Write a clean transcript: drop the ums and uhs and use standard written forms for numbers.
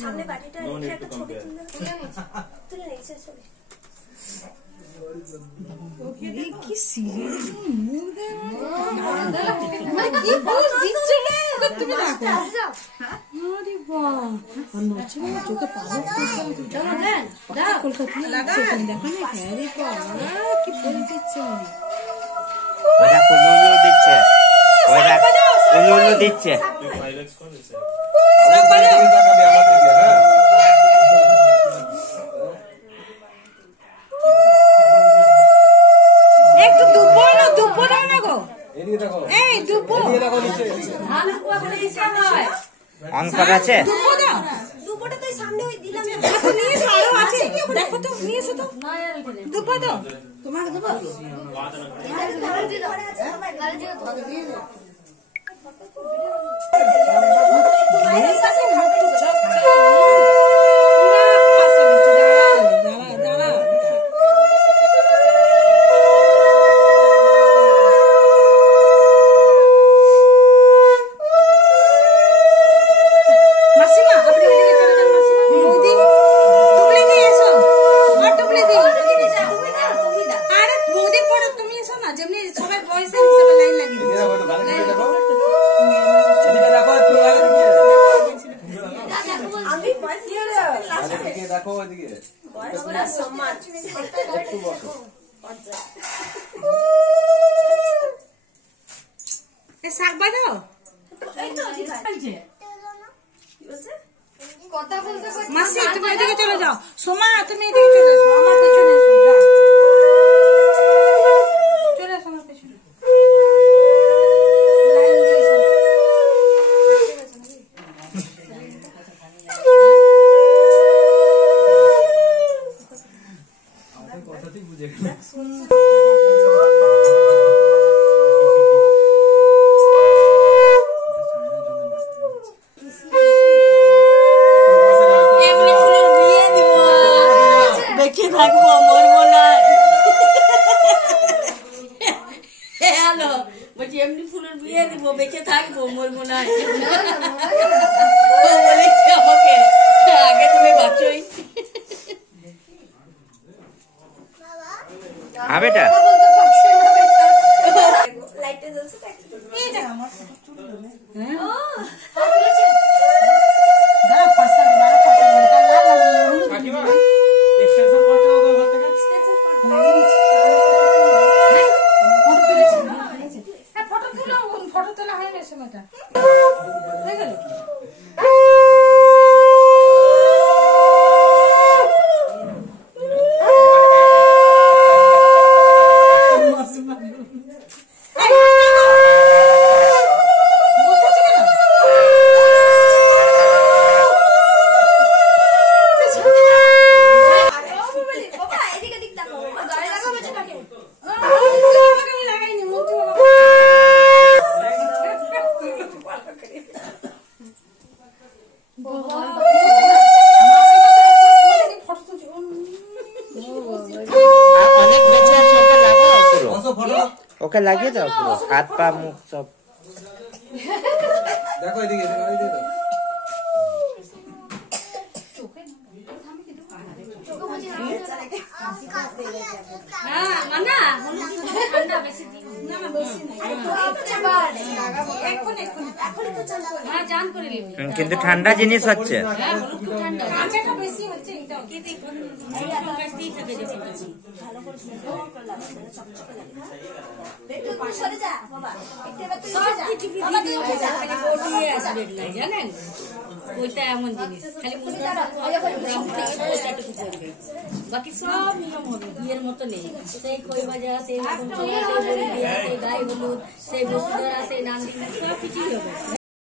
সামনে বাটিটা রেখে একটা ছবি তুলে নিয়েছে ছবি। কি সিরিয়াস মুড কি পোজ দিচ্ছে রে তুমি দেখো। আরে বাহ নচ্ছে না চোখে পালক করছে চলো দেন দাও কলকাতা লাগছে তুমি দেখো না হ্যারি বাবা কি পোজ দিচ্ছে ওটা কুলুলু দিচ্ছে ওটা কুলুলু দিচ্ছে একটু দুপুর না গো এই দুপুর অন করা আছে দুপুরটা তো সামনে ওই দিলাম দেখো নিয়ে আরো আছে দেখো তো নিয়ে এসো তো দুপুর তো তোমার দুপুর শাক বাজাও মাসি তুমি এদিকে চলে যাও সোমা তুমি এদিকে চলে এসো আমার পেছনে এসো চলে এসো আমার পেছনে কথাতেই বুঝে গেল থাকবো মরবো না হ্যালো বলছি এমনি ফুলের বিয়ে দিব বেঁচে থাকবো মরবো না বলেছি আমাকে আগে তুমি বাঁচোই বেটা লাইটটা জ্বলছে এই দেখো আমার ফটো তোলা হয় না সময়টা ওকে লাগিয়ে দাও পুরো হাত পা মুখ সব দেখো এদিকে কিন্তু ঠান্ডা জিনিস হচ্ছে জানেন ওইটা এমন জিনিস খালি বাকি সব নিয়ম হবে বিয়ের মতো নেই সেই খই ভাজা সেই গায়ে হলুদ সেই বসুধরা সেই নান্দি সব কিছুই হবে।